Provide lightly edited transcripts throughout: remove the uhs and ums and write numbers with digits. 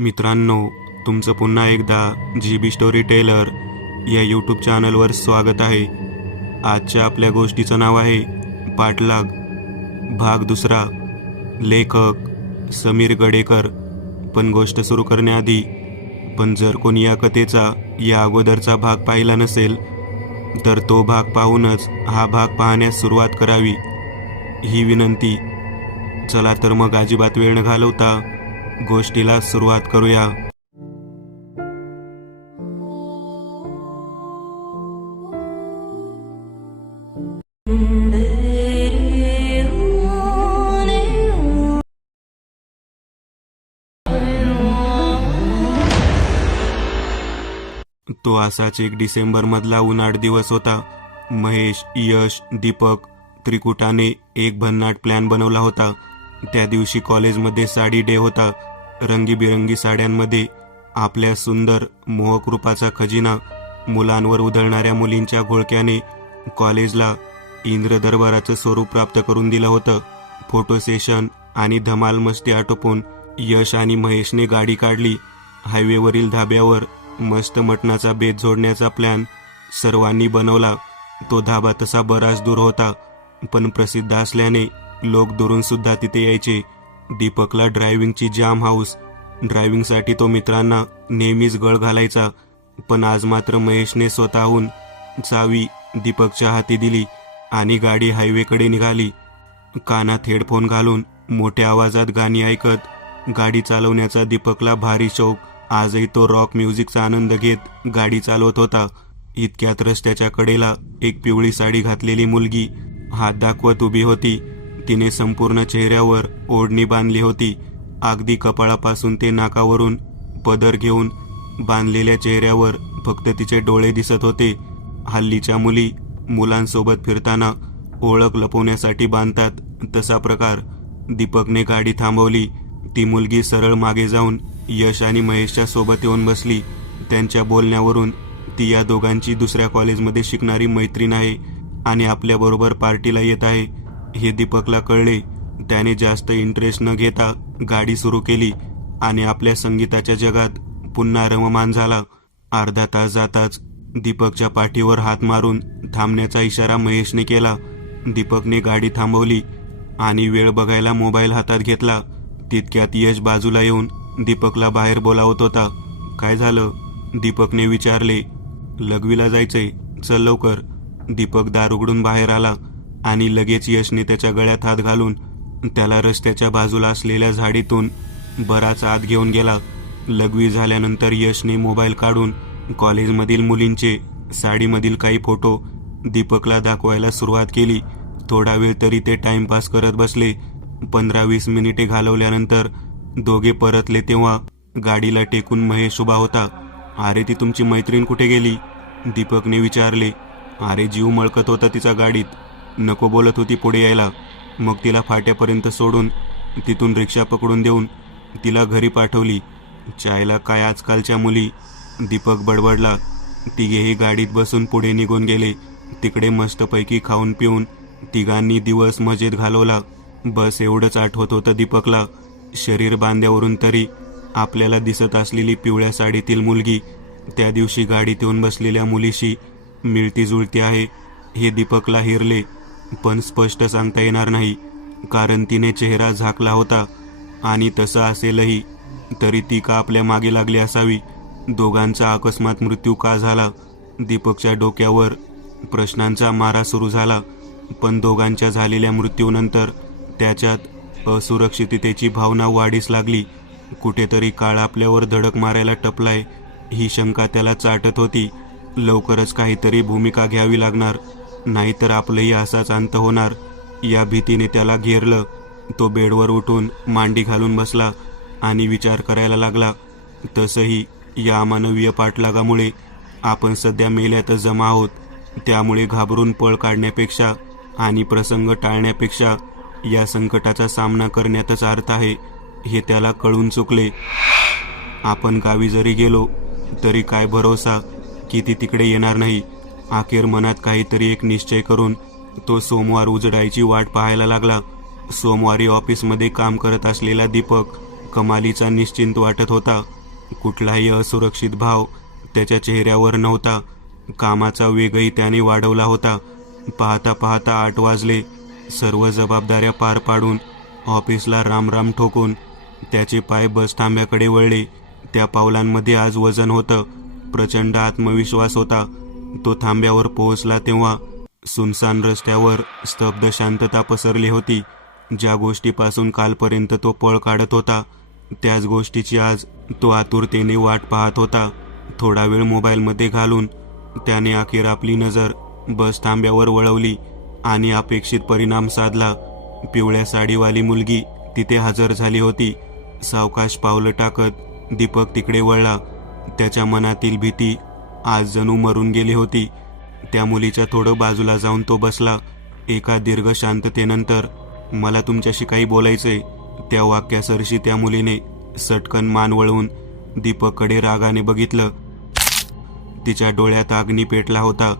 मित्रांनो, तुमचं पुन्हा एकदा GB स्टोरी टेलर या यूट्यूब चॅनलवर स्वागत आहे. आजच्या आपल्या गोष्टीचं नाव आहे पाठलाग, भाग दुसरा. लेखक समीर गडेकर. पण गोष्ट सुरू करण्याआधी, पण जर कोणी या कथेचा या अगोदरचा भाग पाहिला नसेल तर तो भाग पाहूनच हा भाग पाहण्यास सुरुवात करावी, ही विनंती. चला तर मग अजिबात वेळ न घालवता गोष्टीला सुरुवात करूया. तो असाच एक डिसेंबर मधला उन्हाळ दिवस होता. महेश, यश, दीपक त्रिकुटाने एक भन्नाट प्लॅन बनवला होता. त्या दिवशी कॉलेजमध्ये साडी डे होता. रंगीबिरंगी साड्यांमध्ये आपल्या सुंदर मोहक रूपाचा खजिना मुलांवर उधळणाऱ्या मुलींच्या घोळक्याने कॉलेजला इंद्र दरबाराचं स्वरूप प्राप्त करून दिलं होतं. फोटो सेशन आणि धमाल मस्ती आटोपून यश आणि महेशने गाडी काढली. हायवेवरील धाब्यावर मस्त मटणाचा बेत जोडण्याचा प्लॅन सर्वांनी बनवला. तो धाबा तसा बराच दूर होता, पण प्रसिद्ध असल्याने लोक दुरून सुद्धा तिथे यायचे. दीपकला ड्रायव्हिंगची जाम हाऊस. ड्रायव्हिंगसाठी तो मित्रांना नेहमीच गळ घालायचा, पण आज मात्र महेशने स्वतःहून चावी दीपकच्या हाती दिली आणि गाडी हायवेकडे निघाली. कानात हेडफोन घालून मोठ्या आवाजात गाणी ऐकत गाडी चालवण्याचा दीपकला भारी शौक. आजही तो रॉक म्युझिकचा आनंद घेत गाडी चालवत होता. इतक्यात रस्त्याच्या कडेला एक पिवळी साडी घातलेली मुलगी हात दाखवत उभी होती. तिने संपूर्ण चेहऱ्यावर ओढणी बांधली होती. अगदी कपाळापासून ते नाकावरून पदर घेऊन बांधलेल्या चेहऱ्यावर फक्त तिचे डोळे दिसत होते. हल्लीच्या मुली मुलांसोबत फिरताना ओळख लपवण्यासाठी बांधतात, तसा प्रकार. दीपकने गाडी थांबवली. ती मुलगी सरळ मागे जाऊन यश आणि महेशच्या सोबत येऊन बसली. त्यांच्या बोलण्यावरून ती या दोघांची दुसऱ्या कॉलेजमध्ये शिकणारी मैत्रीण आहे आणि आपल्याबरोबर पार्टीला येत आहे हे दीपकला कळले. त्याने जास्त इंटरेस्ट न घेता गाडी सुरू केली आणि आपल्या संगीताच्या जगात पुन्हा रममान झाला. अर्धा तास जाताच दीपकच्या पाठीवर हात मारून थांबण्याचा इशारा महेशने केला. दीपकने गाडी थांबवली आणि वेळ बघायला मोबाईल हातात घेतला. तितक्यात यश बाजूला येऊन दीपकला बाहेर बोलावत होता. काय झालं? दीपकने विचारले. लघवीला जायचंय, चल लवकर. दीपक दार उघडून बाहेर आला आणि लगेच यशने त्याच्या गळ्यात हात घालून त्याला रस्त्याच्या बाजूला असलेल्या झाडीतून बराच आत घेऊन गेला. लघवी झाल्यानंतर यशने मोबाईल काढून कॉलेजमधील मुलींचे साडीमधील काही फोटो दीपकला दाखवायला सुरुवात केली. थोडा वेळ तरी ते टाइमपास करत बसले. 15-20 मिनिटे घालवल्यानंतर दोघे परतले तेव्हा गाडीला टेकून महेश उभा होता. अरे, ती तुमची मैत्रीण कुठे गेली? दीपकने विचारले. अरे, जीव मळकत होता तिचा गाडीत. नको बोलत होती पुढे यायला. मग तिला फाट्यापर्यंत सोडून तिथून रिक्षा पकडून देऊन तिला घरी पाठवली. चायला काय आजकालच्या मुली, दीपक बडबडला. तिघेही गाडीत बसून पुढे निघून गेले. तिकडे मस्तपैकी खाऊन पिऊन तिघांनी दिवस मजेत घालवला. बस एवढंच आठवत होतं दीपकला. शरीर बांध्यावरून तरी आपल्याला दिसत असलेली पिवळ्या साडीतील मुलगी त्या दिवशी गाडीत येऊन बसलेल्या मुलीशी मिळती जुळती आहे हे दीपकला हिरले, पण स्पष्ट सांगता येणार नाही, कारण तिने चेहरा झाकला होता. आणि तसं असेलही तरी ती का आपल्या मागे लागली असावी? दोघांचा अकस्मात मृत्यू का झाला? दीपकच्या डोक्यावर प्रश्नांचा मारा सुरू झाला. पण दोघांच्या झालेल्या मृत्यूनंतर त्याच्यात असुरक्षिततेची भावना वाढीस लागली. कुठेतरी काळ आपल्यावर धडक मारायला टपलाय ही शंका त्याला चाटत होती. लवकरच काहीतरी भूमिका घ्यावी लागणार, नाहीतर आपलंही असाच अंत होणार या भीतीने त्याला घेरलं. तो बेडवर उठून मांडी घालून बसला आणि विचार करायला लागला. तसंही या अमानवीय पाठलागामुळे आपण सध्या मेल्यातच जमा आहोत. त्यामुळे घाबरून पळ काढण्यापेक्षा आणि प्रसंग टाळण्यापेक्षा या संकटाचा सामना करण्यातच अर्थ आहे हे त्याला कळून चुकले. आपण गावी जरी गेलो तरी काय भरोसा की ती तिकडे येणार नाही. अखेर मनात काहीतरी एक निश्चय करून तो सोमवार उजडायची वाट पाहायला लागला. सोमवारी ऑफिसमध्ये काम करत असलेला दीपक कमालीचा निश्चिंत वाटत होता. कुठलाही असुरक्षित भाव त्याच्या चेहऱ्यावर नव्हता. कामाचा वेगही त्याने वाढवला होता. पाहता पाहता 8 वाजले. सर्व जबाबदाऱ्या पार पाडून ऑफिसला रामराम ठोकून त्याचे पाय बस थांब्याकडे वळले. त्या पावलांमध्ये आज वजन होतं, प्रचंड आत्मविश्वास होता. तो थांब्यावर पोहोचला तेव्हा सुनसान रस्त्यावर स्तब्ध शांतता पसरली होती. ज्या गोष्टीपासून कालपर्यंत तो पळ काढत होता, त्याच गोष्टीची आज तो आतुरतेने वाट पाहत होता. थोडा वेळ मोबाईलमध्ये घालून त्याने अखेर आपली नजर बस थांब्यावर वळवली आणि अपेक्षित परिणाम साधला. पिवळ्या साडीवाली मुलगी तिथे हजर झाली होती. सावकाश पावलं टाकत दीपक तिकडे वळला. त्याच्या मनातील भीती आज जणू मरून गेली होती. त्या मुलीच्या थोडं बाजूला जाऊन तो बसला. एका दीर्घ शांततेनंतर, मला तुमच्याशी काही बोलायचंय, त्या वाक्यासरशी त्या मुलीने सटकन मान वळवून दीपककडे रागाने बघितलं. तिच्या डोळ्यात अग्नी पेटला होता.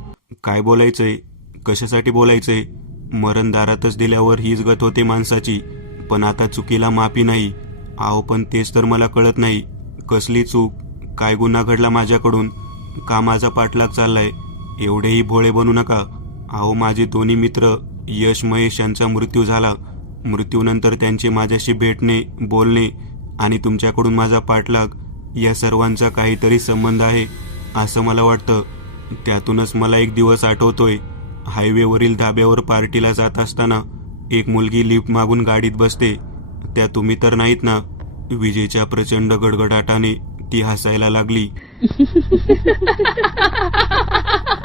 काय बोलायचंय? कशासाठी बोलायचंय? मरण दारातच दिल्यावर हीच गत होते माणसाची, पण आता चुकीला माफी नाही. आहो, पण तेच तर मला कळत नाही. कसली चूक? काय गुन्हा घडला माझ्याकडून? का माझा पाठलाग चाललाय? एवढेही भोळे बनू नका. अहो, माझे दोन्ही मित्र यश, महेश यांचा मृत्यू झाला. मृत्यूनंतर त्यांचे माझ्याशी भेटणे, बोलणे आणि तुमच्याकडून माझा पाठलाग या सर्वांचा काहीतरी संबंध आहे असं मला वाटतं. त्यातूनच मला एक दिवस आठवतोय. हायवेवरील धाब्यावर पार्टीला जात असताना एक मुलगी लिफ्ट मागून गाडीत बसते. त्या तुम्ही तर नाहीत ना? विजेच्या प्रचंड गडगडाटाने ती हसायला लागली.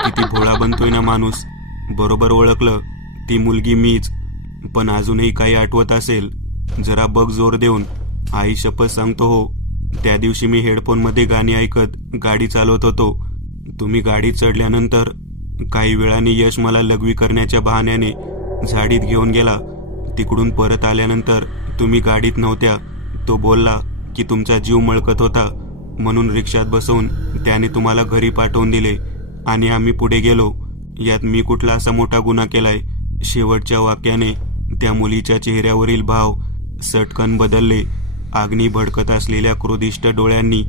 किती भोळा बनतोय ना माणूस. बरोबर ओळखलं, ती मुलगी मीच. पण अजूनही काही आठवत असेल जरा बघ जोर देऊन. आई शपथ सांगतो हो, त्या दिवशी मी हेडफोनमध्ये गाणी ऐकत गाडी चालवत होतो. तुम्ही गाडीत चढल्यानंतर काही वेळाने यश मला लघवी करण्याच्या बहाण्याने झाडीत घेऊन गेला. तिकडून परत आल्यानंतर तुम्ही गाडीत नव्हत्या. तो बोलला की तुमचा जीव मळकत होता, म्हणून रिक्षात बसवून त्याने तुम्हाला घरी पाठवून दिले आणि आम्ही पुढे गेलो. यात मी कुठला असा मोठा गुन्हा केलाय? शेवटच्या वाक्याने त्या मुलीच्या चेहऱ्यावरील भाव सटकन बदलले. अग्नी भडकत असलेल्या क्रोधिष्ट डोळ्यांनी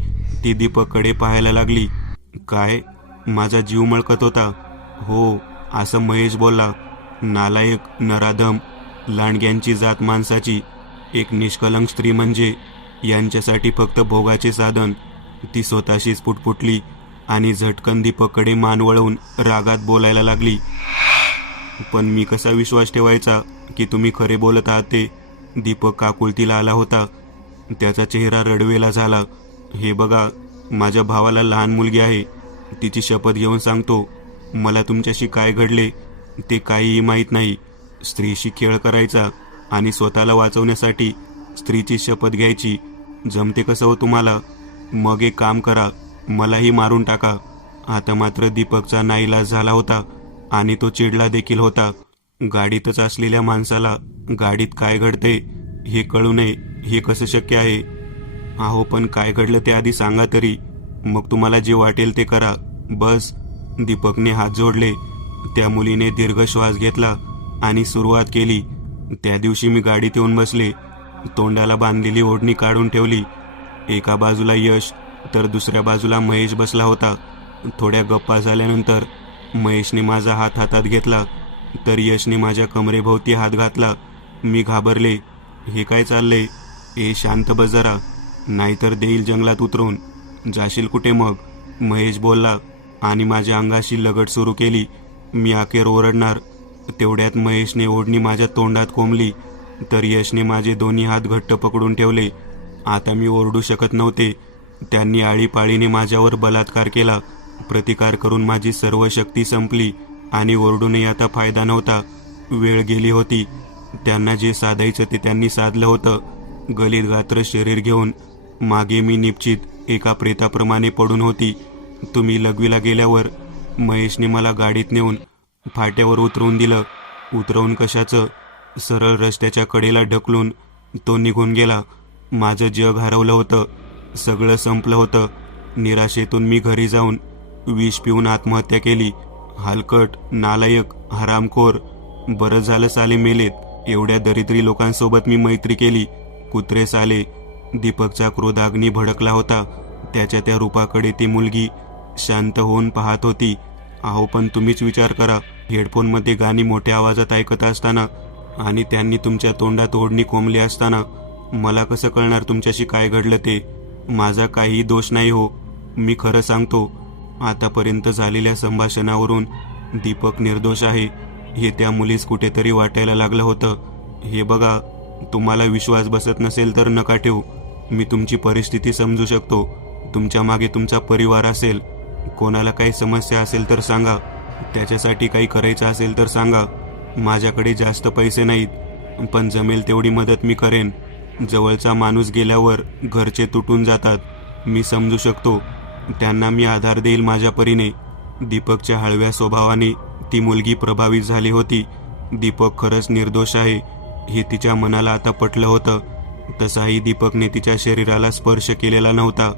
ती दीपककडे पाहायला लागली. काय? माझा जीव मळकत होता? हो, असं महेश बोलला. नालायक, नराधम, लांडग्यांची जात माणसाची. एक निष्कलंक स्त्री म्हणजे यांच्यासाठी फक्त भोगाचे साधन. ती स्वतःशीच पुटपुटली आणि झटकन दीपककडे मान वळवून रागात बोलायला लागली. पण मी कसा विश्वास ठेवायचा की तुम्ही खरे बोलत आहात ते? दीपक काकुळतीला आला होता. त्याचा चेहरा रडवेला झाला. हे बघा, माझ्या भावाला लहान मुलगी आहे. तिची शपथ घेऊन सांगतो, मला तुमच्याशी काय घडले ते काहीही माहीत नाही. स्त्रीशी खेळ करायचा आणि स्वतःला वाचवण्यासाठी स्त्रीची शपथ घ्यायची. जमते कसं हो तुम्हाला? मग एक काम करा, मलाही मारून टाका. आता मात्र दीपकचा नाईलाज झाला होता आणि तो चिडला देखील होता. गाडीतच असलेल्या माणसाला गाडीत काय घडते हे कळू नये, हे कसं शक्य आहे? अहो, पण काय घडलं ते आधी सांगा तरी. मग तुम्हाला जे वाटेल ते करा. बस. दीपकने हात जोडले. त्या मुलीने दीर्घ श्वास घेतला आणि सुरुवात केली. त्या दिवशी मी गाडीत येऊन बसले. तोंडाला बांधलेली ओढणी काढून ठेवली. एका बाजूला यश तर दुसऱ्या बाजूला महेश बसला होता. थोड्या गप्पा झाल्यानंतर महेशने माझा हात हातात घेतला तर यशने माझ्या कमरेभोवती हात घातला. मी घाबरले. हे काय चाललंय? ए, शांत बस जरा, नाहीतर देईल जंगलात उतरून. जाशील कुठे मग? महेश बोलला आणि माझ्या अंगाशी लगट सुरू केली. मी अखेर ओरडणार तेवढ्यात महेशने ओढणी माझ्या तोंडात कोंबली तर यशने माझे दोन्ही हात घट्ट पकडून ठेवले. आता मी ओरडू शकत नव्हते. त्यांनी आळीपाळीने माझ्यावर बलात्कार केला. प्रतिकार करून माझी सर्व शक्ती संपली आणि ओरडूनही आता फायदा नव्हता. वेळ गेली होती. त्यांना जे साधायचं ते त्यांनी साधलं होतं. गलित गात्र शरीर घेऊन मागे मी निश्चित एका प्रेताप्रमाणे पडून होती. तुम्ही लघवीला गेल्यावर महेशने मला गाडीत नेऊन फाट्यावर उतरवून दिलं. उतरवून कशाचं? सरळ रस्त्याच्या कडेला ढकलून तो निघून गेला. माझं जग हरवलं होतं. सगळं संपलं होतं. निराशेतून मी घरी जाऊन विष पिऊन आत्महत्या केली. हलकट, नालायक, हरामखोर. बरं झालं साले मेलेत. एवढ्या दरिद्री लोकांसोबत मी मैत्री केली. कुत्रे साले. दीपकचा क्रोधाग्नी भडकला होता. त्याच्या त्या रूपाकडे ती मुलगी शांत होऊन पाहत होती. अहो पण तुम्हीच विचार करा, हेडफोनमध्ये गाणी मोठ्या आवाजात ऐकत असताना आणि त्यांनी तुमच्या तोंडात ओढणी कोंबली असताना मला कसं कळणार तुमच्याशी काय घडलं ते? माझा काहीही दोष नाही हो. मी खरं सांगतो, आतापर्यंत झालेल्या संभाषणावरून दीपक निर्दोष आहे हे त्या मुलीस कुठेतरी वाटायला लागलं होतं. हे बघा, तुम्हाला विश्वास बसत नसेल तर नका ठेवू. मी तुमची परिस्थिती समजू शकतो. तुमच्या मागे तुमचा परिवार असेल. कोणाला काही समस्या असेल तर सांगा. त्याच्यासाठी काही करायचं असेल तर सांगा. माझ्याकडे जास्त पैसे नाहीत, पण जमेल तेवढी मदत मी करेन. जवळचा माणूस गेल्यावर घरचे तुटून जातात. मी समजू शकतो. त्यांना मी आधार देईल माझ्या परीने. दीपकच्या हळव्या स्वभावाने ती मुलगी प्रभावित झाली होती. दीपक खरंच निर्दोष आहे हे तिच्या मनाला आता पटलं होतं. तसाही दीपकने तिच्या शरीराला स्पर्श केलेला नव्हता.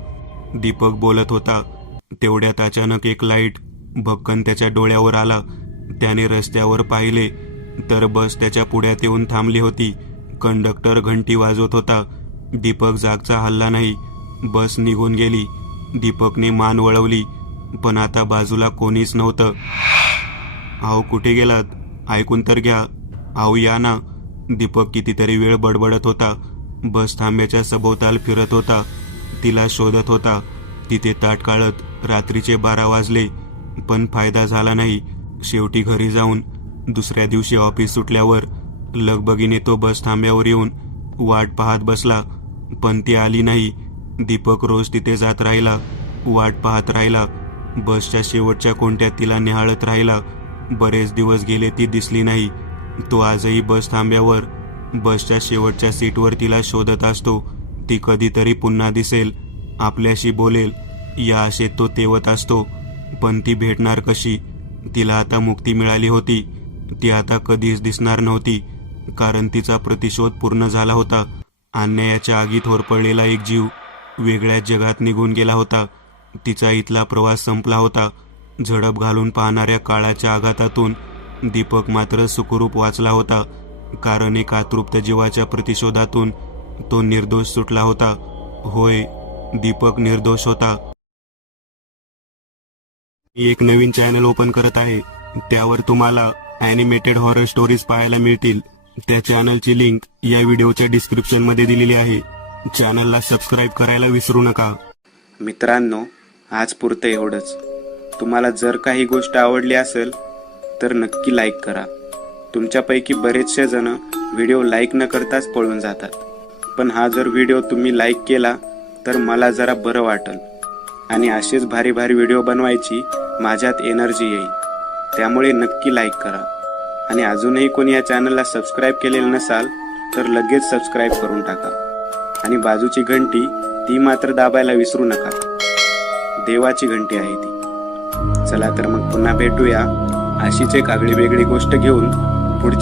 दीपक बोलत होता तेवढ्यात अचानक एक लाईट भक्कन त्याच्या डोळ्यावर आला. त्याने रस्त्यावर पाहिले तर बस त्याच्या पुढ्यात येऊन थांबली होती. कंडक्टर घंटी वाजवत होता. दीपक जागचा हलला नाही. बस निघून गेली. दीपकने मान वळवली, पण आता बाजूला कोणीच नव्हतं. अहो कुठे गेलात? ऐकून तर घ्या. अहो या ना. दीपक कितीतरी वेळ बडबडत होता. बस थांब्याच्या सभोवताल फिरत होता. तिला शोधत होता. तिथे ताट काढत रात्रीचे 12 वाजले, पण फायदा झाला नाही. शेवटी घरी जाऊन दुसऱ्या दिवशी ऑफिस सुटल्यावर लगबगीने तो बस थांब्यावर येऊन वाट पाहत बसला, पण ती आली नाही. दीपक रोज तिथे जात राहिला, वाट पाहत राहिला. बसच्या शेवटच्या कोणत्यात तिला निहाळत राहिला. बरेच दिवस गेले, ती दिसली नाही. तो आजही बस थांब्यावर बसच्या शेवटच्या सीटवर तिला शोधत असतो. ती कधीतरी पुन्हा दिसेल, आपल्याशी बोलेल या आशेत तो तेवत असतो. पण ती भेटणार कशी? तिला आता मुक्ती मिळाली होती. ती आता कधीच दिसणार नव्हती, कारण तिचा प्रतिशोध पूर्ण झाला होता. अन्यायाच्या आगीत होरपळलेला एक जीव वेगळ्याच जगात निघून गेला होता. तिचा इथला प्रवास संपला होता. झडप घालून पाहणाऱ्या काळाच्या आघातातून दीपक मात्र सुखरूप वाचला होता, कारण एक अतृप्त जीवाच्या प्रतिशोधातून तो निर्दोष सुटला होता. होय, दीपक निर्दोष होता. मी एक नवीन चॅनल ओपन करत आहे. त्यावर तुम्हाला ॲनिमेटेड हॉरर स्टोरीज पाहायला मिळतील. त्या चॅनलची लिंक या व्हिडिओच्या डिस्क्रिप्शन मध्ये दिलेली आहे. चॅनलला सबस्क्राईब करायला विसरू नका. मित्रांनो, आज पुरतं एवढंच. तुम्हाला जर काही गोष्ट आवडली असेल तर नक्की लाईक करा. तुमच्यापैकी बरेचसे जण व्हिडिओ लाईक न करताच पळून जातात, पण हा जर व्हिडिओ तुम्ही लाईक केला तर मला जरा बरं वाटेल आणि असेच भारी भारी व्हिडिओ बनवायची माझ्यात एनर्जी येईल. त्यामुळे नक्की लाईक करा. आणि अजूनही कोणी या चॅनलला सबस्क्राईब केलेलं नसाल तर लगेच सबस्क्राईब करून टाका. आणि बाजूची घंटी ती मात्र दाबायला विसरू नका. देवाची घंटी आहे ती. चला तर मग पुन्हा भेटूया अशीच एक आगळी वेगळी गोष्ट घेऊन पुढच्या